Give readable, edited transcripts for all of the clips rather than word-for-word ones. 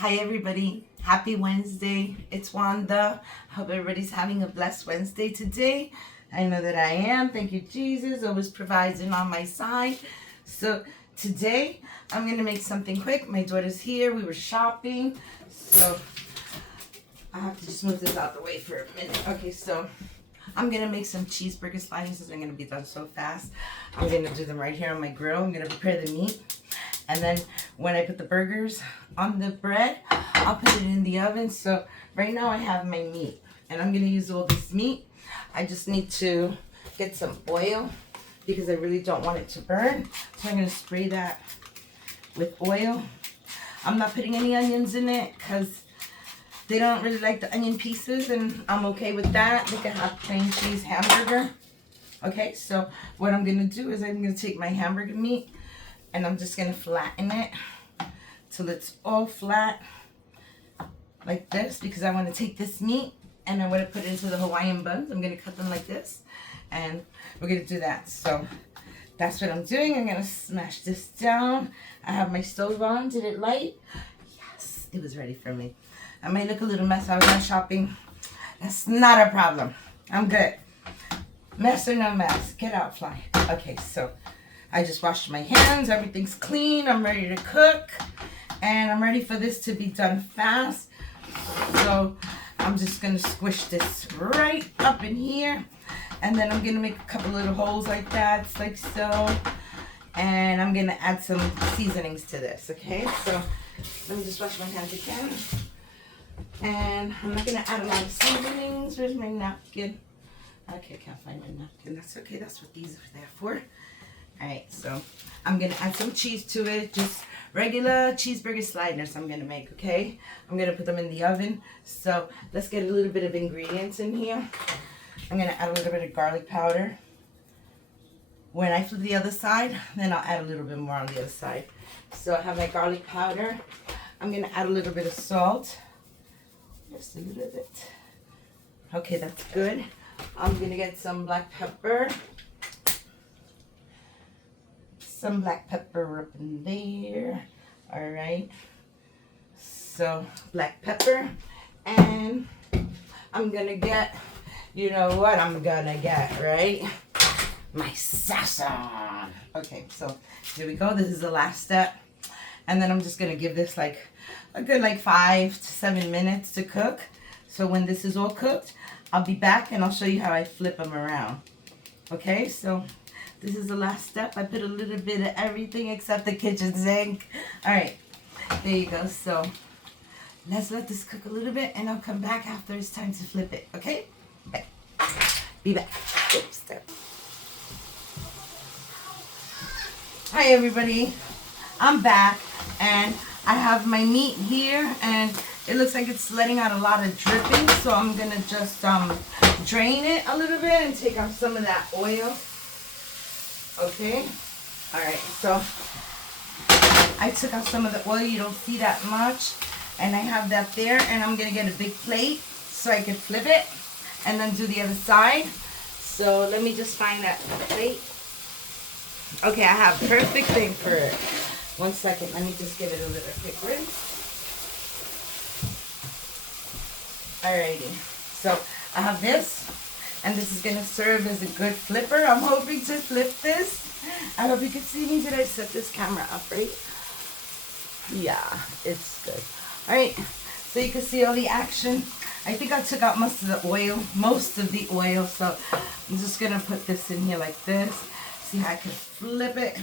Hi everybody, happy Wednesday. It's Wanda. Hope everybody's having a blessed Wednesday today. I know that I am. Thank you, Jesus. Always providing on my side. So today I'm going to make something quick. My daughter's here. We were shopping. So I have to just move this out the way for a minute. Okay, so I'm going to make some cheeseburger slices. They're going to be done so fast. I'm going to do them right here on my grill. I'm going to prepare the meat. And then when I put the burgers on the bread, I'll put it in the oven. So right now I have my meat. And I'm going to use all this meat. I just need to get some oil because I really don't want it to burn. So I'm going to spray that with oil. I'm not putting any onions in it because they don't really like the onion pieces. And I'm okay with that. They can have plain cheese hamburger. Okay, so what I'm going to do is I'm going to take my hamburger meat. And I'm just going to flatten it till it's all flat like this because I want to take this meat and I want to put it into the Hawaiian buns. I'm going to cut them like this and we're going to do that. So that's what I'm doing. I'm going to smash this down. I have my stove on. Did it light? Yes, it was ready for me. I might look a little mess. I was out shopping. That's not a problem. I'm good. Mess or no mess. Get out, fly. Okay, so I just washed my hands. Everything's clean. I'm ready to cook. And I'm ready for this to be done fast. So I'm just going to squish this right up in here. And then I'm going to make a couple little holes like that, like so. And I'm going to add some seasonings to this, okay? So let me just wash my hands again. And I'm not going to add a lot of seasonings. Where's my napkin? Okay, I can't find my napkin. That's okay. That's what these are there for. Alright, so I'm going to add some cheese to it. Just regular cheeseburger sliders I'm going to make, okay? I'm going to put them in the oven. So let's get a little bit of ingredients in here. I'm going to add a little bit of garlic powder. When I flip the other side, then I'll add a little bit more on the other side. So I have my garlic powder. I'm going to add a little bit of salt. Just a little bit. Okay, that's good. I'm going to get some black pepper. Some black pepper up in there. All right. So black pepper. And I'm going to get, you know what I'm going to get, right? My sazon. Okay, so here we go. This is the last step. And then I'm just going to give this like a good 5 to 7 minutes to cook. So when this is all cooked, I'll be back and I'll show you how I flip them around. Okay, so this is the last step. I put a little bit of everything except the kitchen sink. All right, there you go. So let's let this cook a little bit and I'll come back after it's time to flip it, okay? Okay. Be back. Oops, there. Hi, everybody. I'm back and I have my meat here and it looks like it's letting out a lot of dripping. So I'm going to just drain it a little bit and take out some of that oil. Okay, all right, so I took out some of the oil. You don't see that much, and I have that there, and I'm gonna get a big plate so I can flip it and then do the other side. So let me just find that plate. Okay, I have perfect thing for it. 1 second, let me just give it a little quick rinse. Alrighty, so I have this. And this is going to serve as a good flipper. I'm hoping to flip this. I hope you can see me. Did I set this camera up right? Yeah, it's good. All right, so you can see all the action. I think I took out most of the oil. So I'm just going to put this in here like this. See how I can flip it.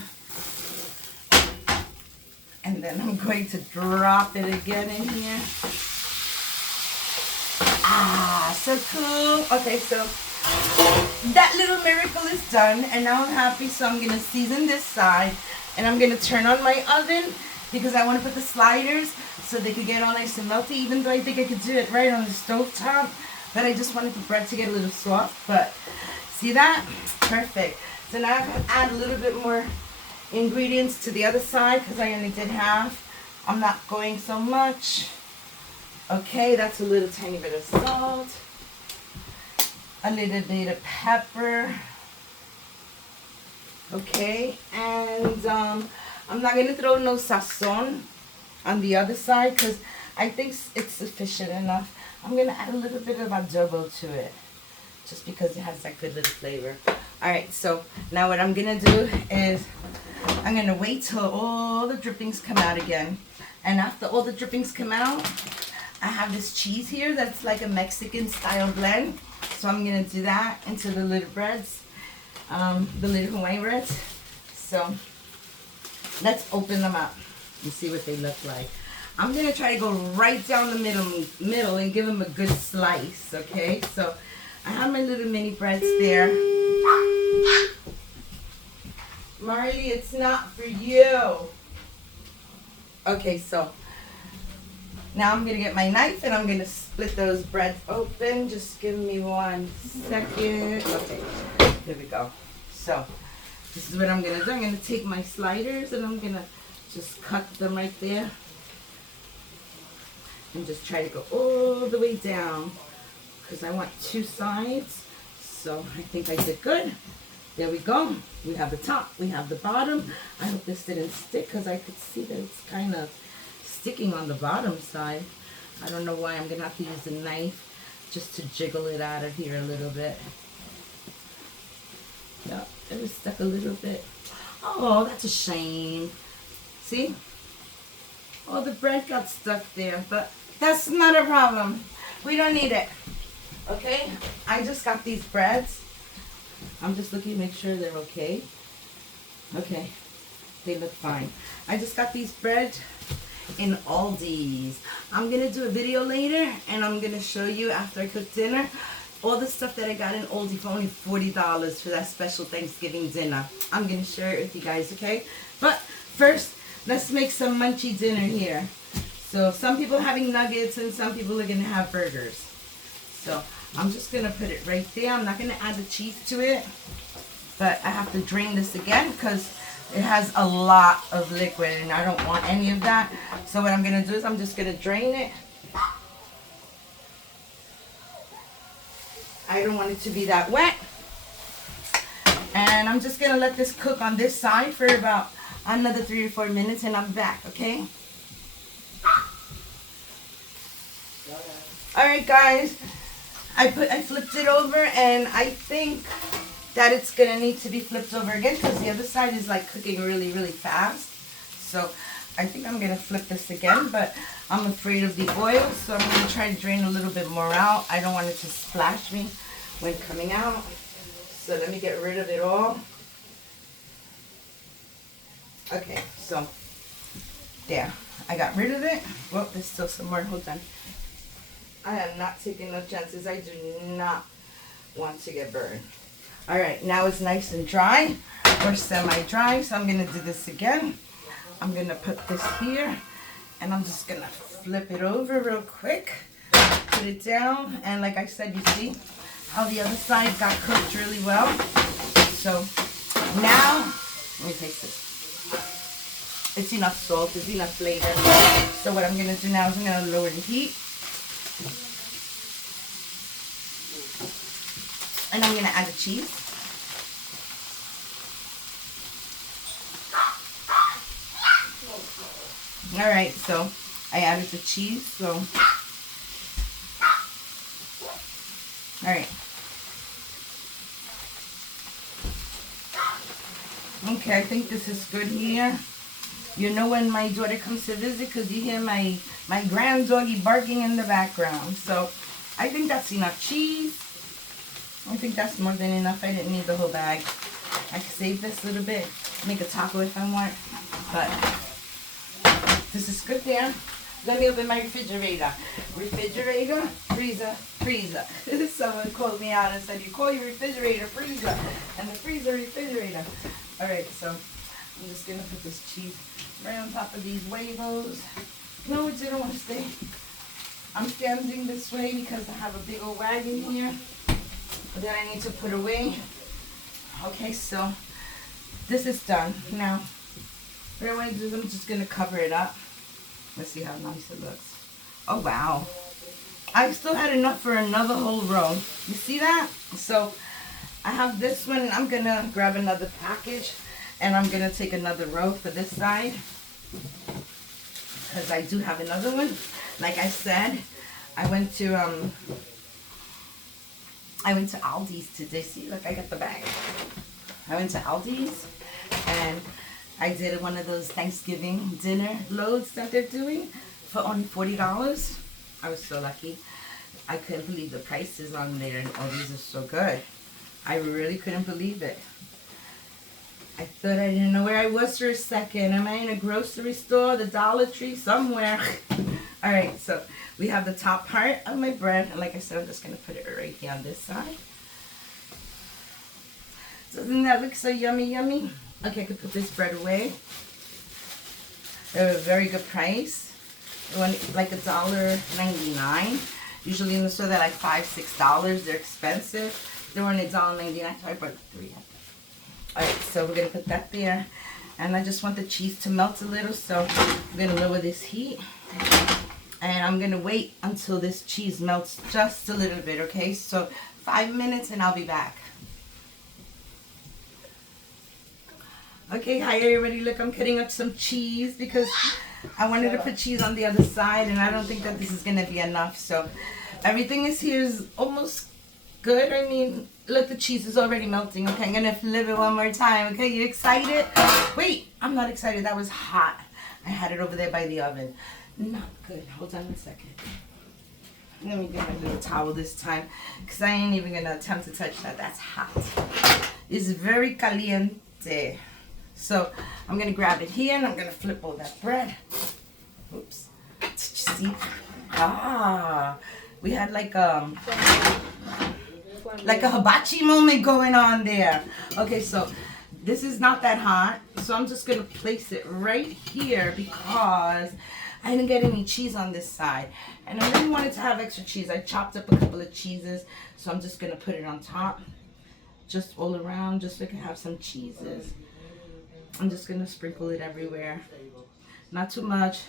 And then I'm going to drop it again in here. Ah, so cool. Okay, so that little miracle is done and now I'm happy. So I'm gonna season this side and I'm gonna turn on my oven because I want to put the sliders so they could get all nice and melty, even though I think I could do it right on the stove top, but I just wanted the bread to get a little soft. But see that? Perfect. So now I'm gonna add a little bit more ingredients to the other side because I only did half. I'm not going so much. Okay, that's a little tiny bit of salt, a little bit of pepper. Okay, and I'm not going to throw no sazon on the other side because I think it's sufficient enough. I'm going to add a little bit of adobo to it, just because it has that good little flavor. All right, so now what I'm going to do is I'm going to wait till all the drippings come out again. And after all the drippings come out, I have this cheese here that's like a Mexican style blend. So I'm going to do that into the little breads, the little Hawaiian breads. So let's open them up and see what they look like. I'm going to try to go right down the middle and give them a good slice, okay? So I have my little mini breads there. Marley, it's not for you. Okay, so now I'm going to get my knife and I'm going to split those breads open. Just give me 1 second. Okay, there we go. So this is what I'm going to do. I'm going to take my sliders and I'm going to just cut them right there. And just try to go all the way down because I want 2 sides. So I think I did good. There we go. We have the top, we have the bottom. I hope this didn't stick because I could see that it's kind of sticking on the bottom side. I don't know why. I'm going to have to use a knife just to jiggle it out of here a little bit. Yep, it was stuck a little bit. Oh, that's a shame. See? Oh, the bread got stuck there, but that's not a problem. We don't need it. Okay? I just got these breads. I'm just looking to make sure they're okay. Okay. They look fine. I just got these bread in Aldi's. I'm going to do a video later and I'm going to show you after I cook dinner all the stuff that I got in Aldi for only $40 for that special Thanksgiving dinner. I'm going to share it with you guys, okay? But first, let's make some munchy dinner here. So some people are having nuggets and some people are going to have burgers. So I'm just going to put it right there. I'm not going to add the cheese to it. But I have to drain this again because it has a lot of liquid and I don't want any of that. So what I'm going to do is I'm just going to drain it. I don't want it to be that wet. And I'm just going to let this cook on this side for about another 3 or 4 minutes and I'm back, okay? Alright guys, I flipped it over and I think that it's going to need to be flipped over again because the other side is like cooking really, really fast. So I think I'm going to flip this again, but I'm afraid of the oil, so I'm going to try to drain a little bit more out. I don't want it to splash me when coming out. So let me get rid of it all. Okay, so there. I got rid of it. Well, there's still some more. Hold on. I am not taking no chances. I do not want to get burned. All right, now it's nice and dry or semi-dry, so I'm going to do this again. I'm going to put this here, and I'm just going to flip it over real quick, put it down, and like I said, you see how the other side got cooked really well. So now, let me taste this. It's enough salt, it's enough flavor. So what I'm going to do now is I'm going to lower the heat. And I'm going to add the cheese. Alright, so I added the cheese, so. Alright. Okay, I think this is good here. You know when my daughter comes to visit because you hear my grand doggy barking in the background. So I think that's enough cheese. I think that's more than enough. I didn't need the whole bag. I can save this a little bit, make a taco if I want. But this is good there. Let me open my refrigerator. Refrigerator, freezer, freezer. Someone called me out and said, you call your refrigerator freezer and the freezer refrigerator. Alright, so I'm just going to put this cheese right on top of these huevos. No, it didn't want to stay. I'm standing this way because I have a big old wagon here that I need to put away. Okay, so this is done. Now, what I want to do is I'm just going to cover it up. Let's see how nice it looks. Oh, wow. I still had enough for another whole row. You see that? So I have this one. I'm going to grab another package and I'm going to take another row for this side because I do have another one. Like I said, I went to Aldi's today. See, look, I got the bag. I went to Aldi's and I did one of those Thanksgiving dinner loads that they're doing for only $40. I was so lucky. I couldn't believe the prices on there, and all these are so good. I really couldn't believe it. I thought I didn't know where I was for a second. Am I in a grocery store, the Dollar Tree, somewhere? All right, so we have the top part of my bread. And like I said, I'm just going to put it right here on this side. Doesn't that look so yummy, yummy? Okay, I could put this bread away. They're a very good price. Like $1.99. Usually in the store they're like $5-6. They're expensive. They were only $1.99, so I bought 3. Alright, so we're going to put that there. And I just want the cheese to melt a little, so I'm going to lower this heat. And I'm going to wait until this cheese melts just a little bit, okay? So 5 minutes and I'll be back. Okay, hi everybody. Look, I'm cutting up some cheese because I wanted to put cheese on the other side, and I don't think that this is going to be enough. So everything here is almost good. I mean, look, the cheese is already melting. Okay, I'm going to flip it one more time. Okay, you excited? Wait, I'm not excited. That was hot. I had it over there by the oven. Not good. Hold on a second. Let me get my little towel this time because I ain't even going to attempt to touch that. That's hot. It's very caliente. So I'm going to grab it here and I'm going to flip all that bread. Oops. Did you see? Ah, we had like a hibachi moment going on there. Okay, so this is not that hot. So I'm just going to place it right here because I didn't get any cheese on this side. And I really wanted to have extra cheese. I chopped up a couple of cheeses. So I'm just going to put it on top. Just all around, just so I can have some cheeses. I'm just going to sprinkle it everywhere. Not too much.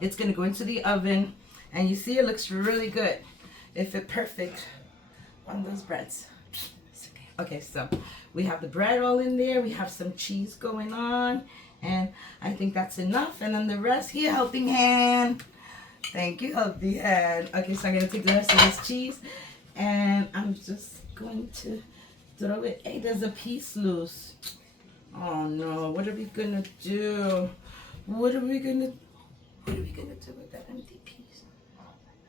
It's going to go into the oven. And you see it looks really good. It fit perfect on those breads. It's okay. Okay, so we have the bread all in there. We have some cheese going on. And I think that's enough. And then the rest here, helping hand. Thank you, helping hand. Okay, so I'm going to take the rest of this cheese. And I'm just going to throw it. Hey, there's a piece loose. Oh no, what are we gonna do? What are we gonna do with that empty piece?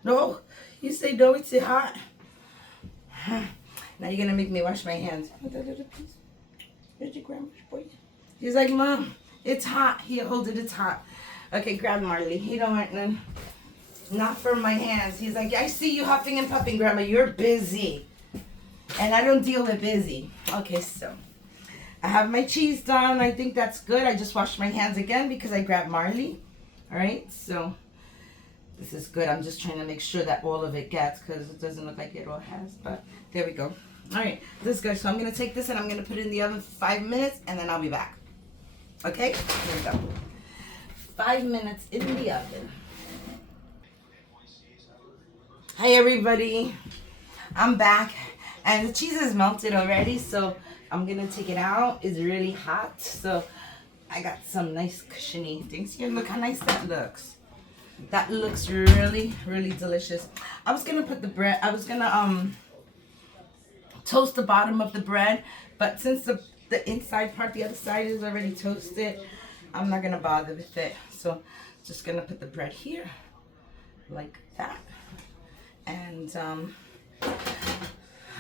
No, you say no, it's hot. Now you're gonna make me wash my hands. With that little piece. Where's your grandma's boy? He's like, Mom, it's hot. Here, hold it, it's hot. Okay, grab Marley. He don't want none. Not for my hands. He's like, I see you huffing and puffing, Grandma. You're busy. And I don't deal with busy. Okay, so I have my cheese done. I think that's good. I just washed my hands again because I grabbed Marley. All right, so this is good. I'm just trying to make sure that all of it gets because it doesn't look like it all has. But there we go. All right, this is good. So I'm going to take this and I'm going to put it in the oven for 5 minutes and then I'll be back. Okay, here we go. 5 minutes in the oven. Hi, everybody. I'm back. And the cheese is melted already, so I'm going to take it out. It's really hot, so I got some nice cushiony things here. Look how nice that looks. That looks really, really delicious. I was going to put the bread, I was going to toast the bottom of the bread, but since the inside part, the other side is already toasted, I'm not going to bother with it. So just going to put the bread here, like that. And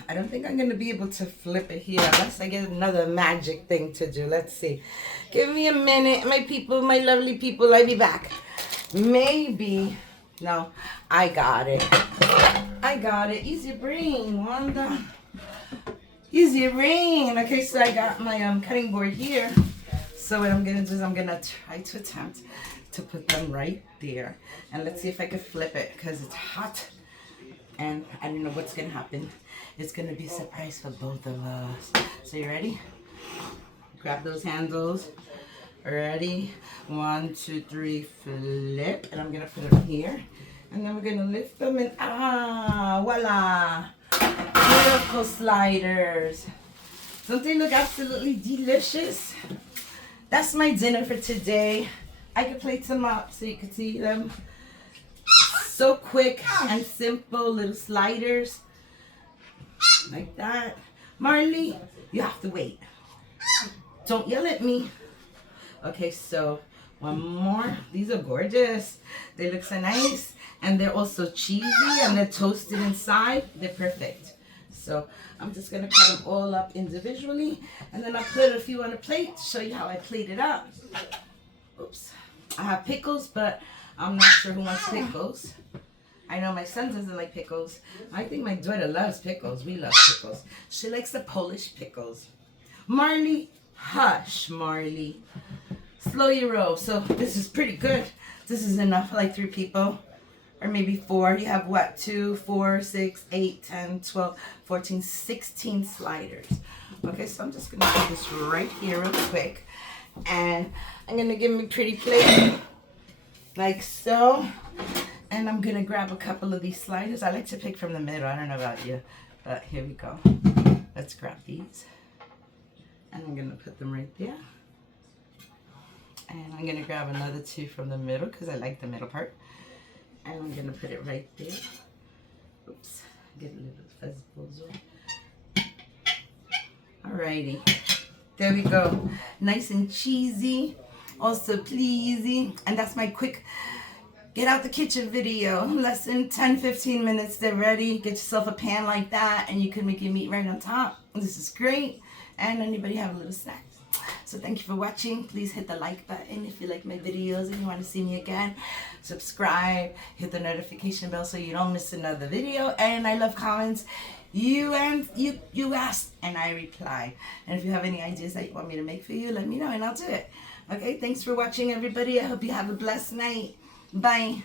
I don't think I'm going to be able to flip it here unless I get another magic thing to do. Let's see. Give me a minute, my people, my lovely people. I'll be back. Maybe. No, I got it. I got it. Easy brain, Wanda. Easy brain. Okay, so I got my cutting board here. So what I'm going to do is I'm going to try to attempt to put them right there. And let's see if I can flip it because it's hot. And I don't know what's going to happen. It's going to be a surprise for both of us. So you ready? Grab those handles. Ready? 1, 2, 3, flip. And I'm going to put them here. And then we're going to lift them and voila. Beautiful sliders. Don't they look absolutely delicious? That's my dinner for today. I could plate them up so you can see them. So quick and simple little sliders. Like that. Marley, you have to wait. Don't yell at me. Okay, so one more. These are gorgeous. They look so nice. And they're also cheesy and they're toasted inside. They're perfect. So I'm just going to cut them all up individually. And then I'll put a few on a plate to show you how I plate it up. Oops. I have pickles, but I'm not sure who wants pickles. I know my son doesn't like pickles. I think my daughter loves pickles. We love pickles. She likes the Polish pickles. Marley, hush, Marley. Slow your roll. So this is pretty good. This is enough for like 3 people. Or maybe 4. You have what? 2, 4, 6, 8, 10, 12, 14, 16 sliders. Okay, so I'm just going to put this right here real quick. And I'm going to give me a pretty plate. Like so. And I'm going to grab a couple of these sliders. I like to pick from the middle. I don't know about you. But here we go. Let's grab these. And I'm going to put them right there. And I'm going to grab another 2 from the middle because I like the middle part. And I'm going to put it right there. Oops. Get a little fuzz on. Alrighty. There we go. Nice and cheesy. Also pleasing. And that's my quick get out the kitchen video. Less than 10-15 minutes, they're ready. Get yourself a pan like that and you can make your meat right on top. This is great. And anybody have a little snack. So thank you for watching. Please hit the like button if you like my videos and you want to see me again. Subscribe, hit the notification bell so you don't miss another video. And I love comments. You ask and I reply. And if you have any ideas that you want me to make for you, let me know and I'll do it. Okay, thanks for watching, everybody. I hope you have a blessed night. Bye.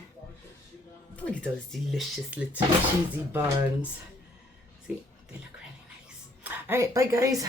Look at those delicious little cheesy buns. See, they look really nice. All right, bye guys.